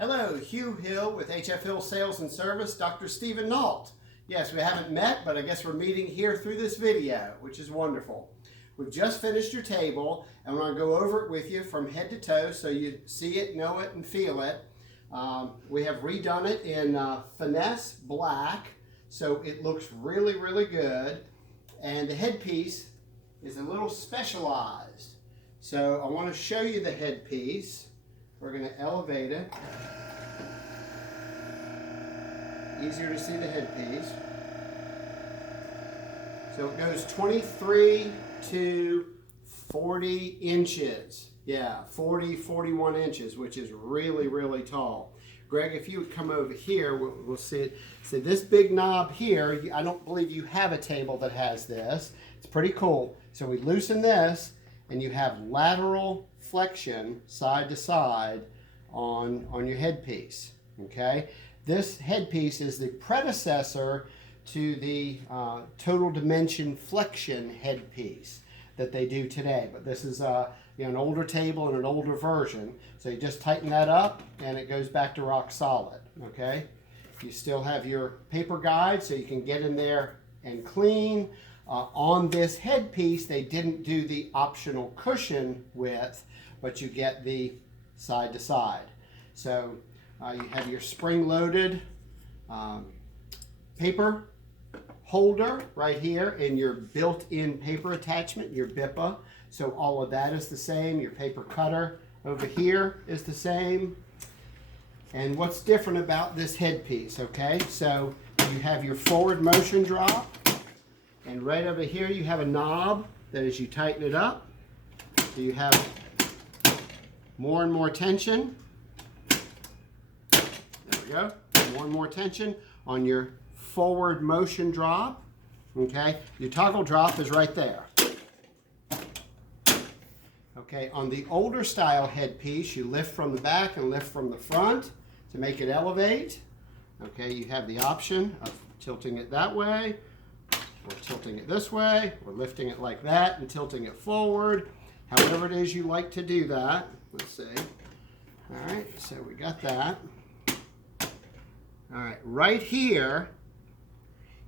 Hello, HFHill with HFHill Sales and Service, Dr. Stephen Nault. Yes, we haven't met, but I guess we're meeting here through this video, which is wonderful. We've just finished your table, and we're going to go over it with you from head to toe so you see it, know it, and feel it. We have redone it in Finesse Black, so it looks really, really good. And the headpiece is a little specialized. So I want to show you the headpiece. We're going to elevate it. Easier to see the headpiece. So it goes 23 to 40 inches. Yeah, 40, 41 inches, which is really, really tall. Greg, if you would come over here, we'll see it. See this big knob here, I don't believe you have a table that has this. It's pretty cool. So we loosen this, and you have lateral flexion side to side on your headpiece. Okay, this headpiece is the predecessor to the total dimension flexion headpiece that they do today. But this is an older table and an older version. So you just tighten that up, and it goes back to rock solid. Okay, you still have your paper guide, so you can get in there and clean. On this headpiece, they didn't do the optional cushion width, but you get the side to side. So you have your spring-loaded paper holder right here, and your built-in paper attachment, your BIPA. So all of that is the same. Your paper cutter over here is the same. And what's different about this headpiece, okay? So you have your forward motion drop. And right over here you have a knob that as you tighten it up, so you have more and more tension. There we go. More and more tension on your forward motion drop. Okay, your toggle drop is right there. Okay, on the older style headpiece, you lift from the back and lift from the front to make it elevate. Okay, you have the option of tilting it that way, or tilting it this way, or lifting it like that and tilting it forward. However it is you like to do that. Let's see. All right, so we got that. All right, right here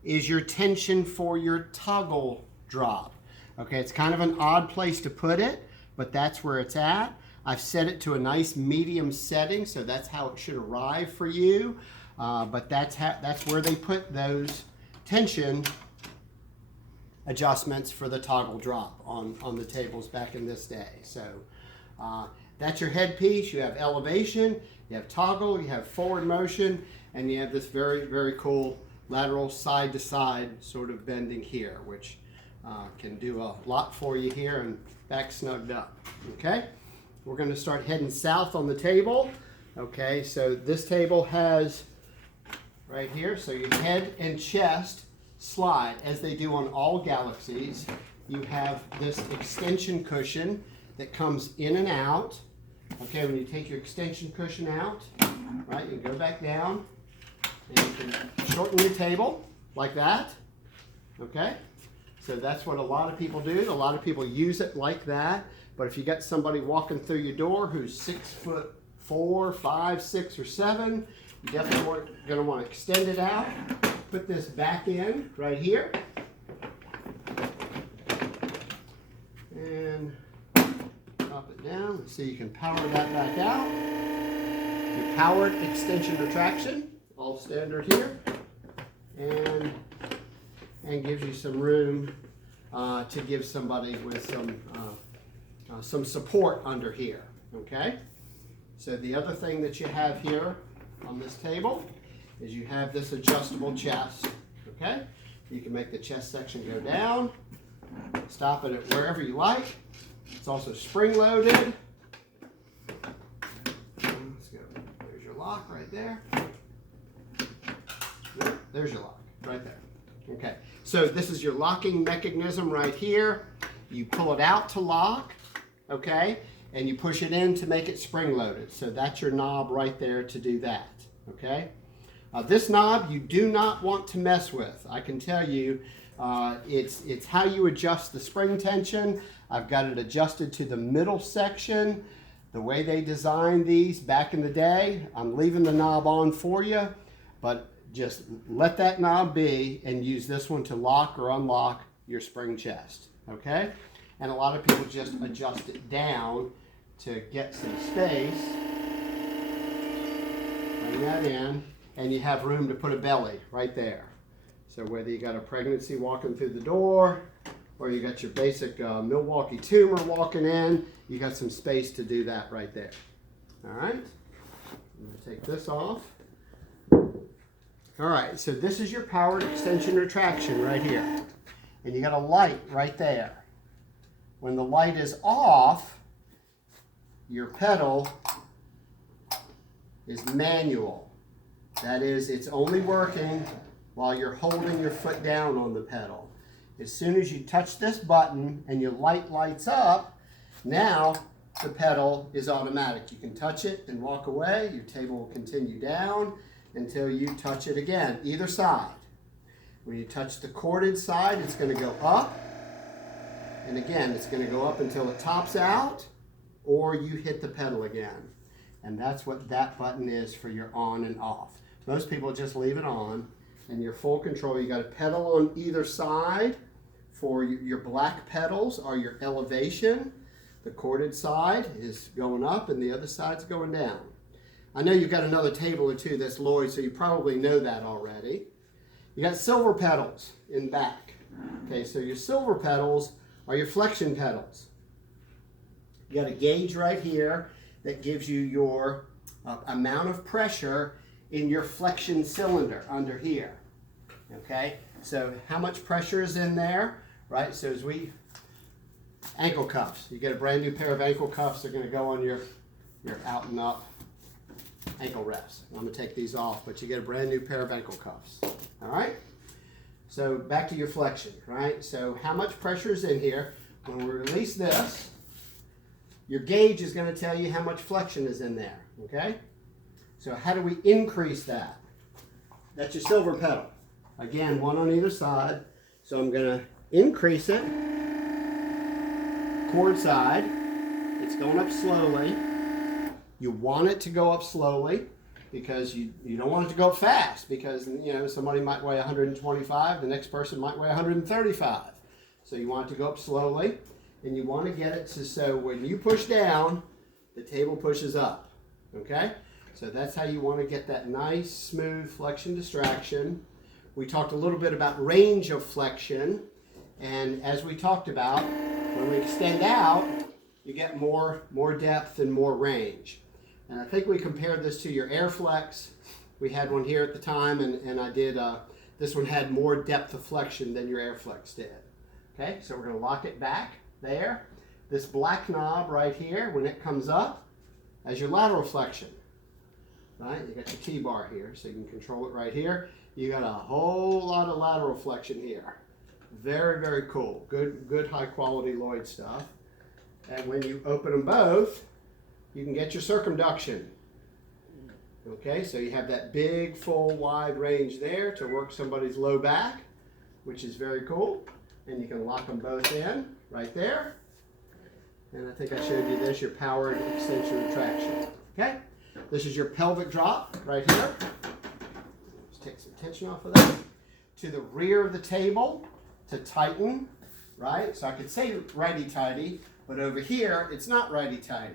is your tension for your toggle drop. Okay, it's kind of an odd place to put it, but that's where it's at. I've set it to a nice medium setting, so that's how it should arrive for you. But that's where they put those tension adjustments for the toggle drop on the tables back in this day. So that's your headpiece. You have elevation, you have toggle, you have forward motion, and you have this very, very cool lateral side to side sort of bending here, which can do a lot for you here and back snugged up. Okay, we're going to start heading south on the table. Okay, so this table has right here, so your head and chest slide as they do on all Galaxies. You have this extension cushion that comes in and out. Okay, when you take your extension cushion out, right, you go back down and you can shorten your table like that. Okay, so that's what a lot of people do. A lot of people use it like that. But if you got somebody walking through your door who's 6'4", 5, 6, or 7, you definitely going to want to extend it out. Put this back in right here. And drop it down so you can power that back out. Your powered extension retraction, all standard here. And gives you some room to give somebody with some support under here. Okay? So the other thing that you have here on this table is you have this adjustable chest. Okay? You can make the chest section go down, stop it at wherever you like. It's also spring loaded. Let's go. There's your lock right there. There's your lock right there. Okay, so this is your locking mechanism right here. You pull it out to lock, okay, and you push it in to make it spring loaded. So that's your knob right there to do that, okay? This knob you do not want to mess with. I can tell you it's how you adjust the spring tension. I've got it adjusted to the middle section. the way they designed these back in the day, I'm leaving the knob on for you, but just let that knob be and use this one to lock or unlock your spring chest, okay? And a lot of people just adjust it down to get some space. Bring that in, and you have room to put a belly right there. So whether you got a pregnancy walking through the door, or you got your basic Milwaukee tumor walking in, you got some space to do that right there. All right, I'm gonna take this off. All right, so this is your powered extension retraction right here. And you got a light right there. When the light is off, your pedal is manual. That is, it's only working while you're holding your foot down on the pedal. As soon as you touch this button and your light lights up, now the pedal is automatic. You can touch it and walk away. Your table will continue down until you touch it again, either side. When you touch the corded side, it's going to go up. And again, it's going to go up until it tops out, or you hit the pedal again. And that's what that button is for your on and off. Most people just leave it on, and you're full control. You got a pedal on either side. For your black pedals are your elevation. The corded side is going up and the other side's going down. I know you've got another table or two that's Lloyd, so you probably know that already. You got silver pedals in back. Okay, so your silver pedals are your flexion pedals. You got a gauge right here that gives you your amount of pressure in your flexion cylinder under here. Okay, so how much pressure is in there? Right, so as ankle cuffs. You get a brand new pair of ankle cuffs. They're going to go on your out and up ankle rests. I'm going to take these off, but you get a brand new pair of ankle cuffs. All right. So back to your flexion, right? So how much pressure is in here? When we release this, your gauge is going to tell you how much flexion is in there. Okay. So how do we increase that? That's your silver pedal. Again, one on either side. So I'm going to increase it, cord side. It's going up slowly. You want it to go up slowly because you don't want it to go up fast, because somebody might weigh 125, the next person might weigh 135. So you want it to go up slowly, and you want to get it so when you push down, the table pushes up. Okay? So that's how you want to get that nice, smooth flexion distraction. We talked a little bit about range of flexion. And as we talked about, when we extend out, you get more depth and more range. And I think we compared this to your Airflex. We had one here at the time, and I did, this one had more depth of flexion than your Airflex did. Okay, so we're going to lock it back there. This black knob right here, when it comes up, as your lateral flexion. Right, you got your T-bar here, so you can control it right here. You got a whole lot of lateral flexion here. Very, very cool. Good high quality Lloyd stuff. And when you open them both, you can get your circumduction. Okay, so you have that big, full, wide range there to work somebody's low back, which is very cool. And you can lock them both in right there. And I think I showed you this, your powered extension retraction. Okay, this is your pelvic drop right here. Just take some tension off of that. To the rear of the table to tighten, right? So I could say righty-tighty, but over here, it's not righty-tighty.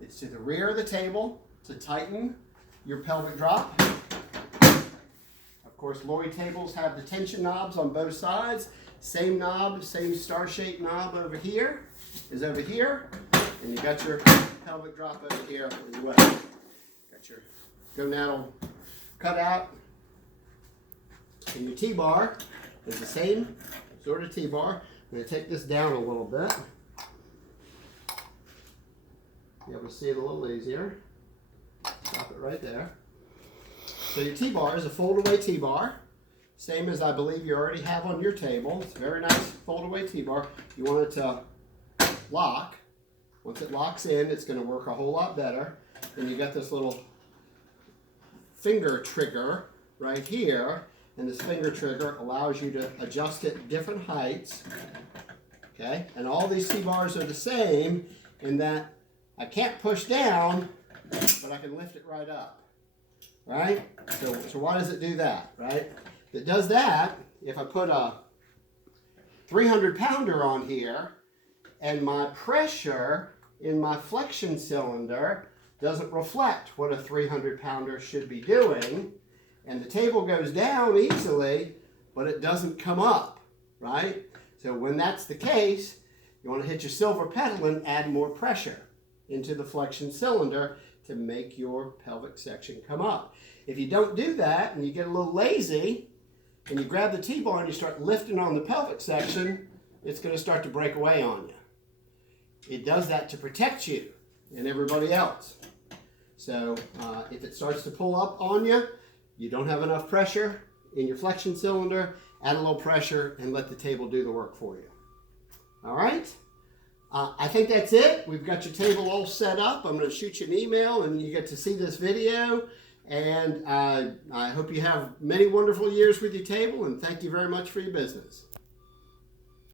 It's to the rear of the table to tighten your pelvic drop. Of course, Lloyd tables have the tension knobs on both sides. Same knob, same star-shaped knob over here is over here. And you got your pelvic drop over here as well. Got your gonadal cutout. And your T-bar is the same sort of T-bar. I'm going to take this down a little bit. Be able to see it a little easier. Drop it right there. So your T-bar is a fold-away T-bar. Same as I believe you already have on your table. It's a very nice fold-away T-bar. You want it to lock. Once it locks in, it's going to work a whole lot better. And you got this little finger trigger right here. And this finger trigger allows you to adjust it different heights. Okay? And all these T-bars are the same in that I can't push down, but I can lift it right up, right? So why does it do that, right? It does that if I put a 300-pounder on here and my pressure in my flexion cylinder doesn't reflect what a 300-pounder should be doing, and the table goes down easily, but it doesn't come up, right? So when that's the case, you want to hit your silver pedal and add more pressure into the flexion cylinder to make your pelvic section come up. If you don't do that and you get a little lazy and you grab the T-bar and you start lifting on the pelvic section, it's going to start to break away on you. It does that to protect you and everybody else. So if it starts to pull up on you, you don't have enough pressure in your flexion cylinder, add a little pressure and let the table do the work for you. All right? I think that's it. We've got your table all set up. I'm going to shoot you an email and you get to see this video. And I hope you have many wonderful years with your table, and thank you very much for your business.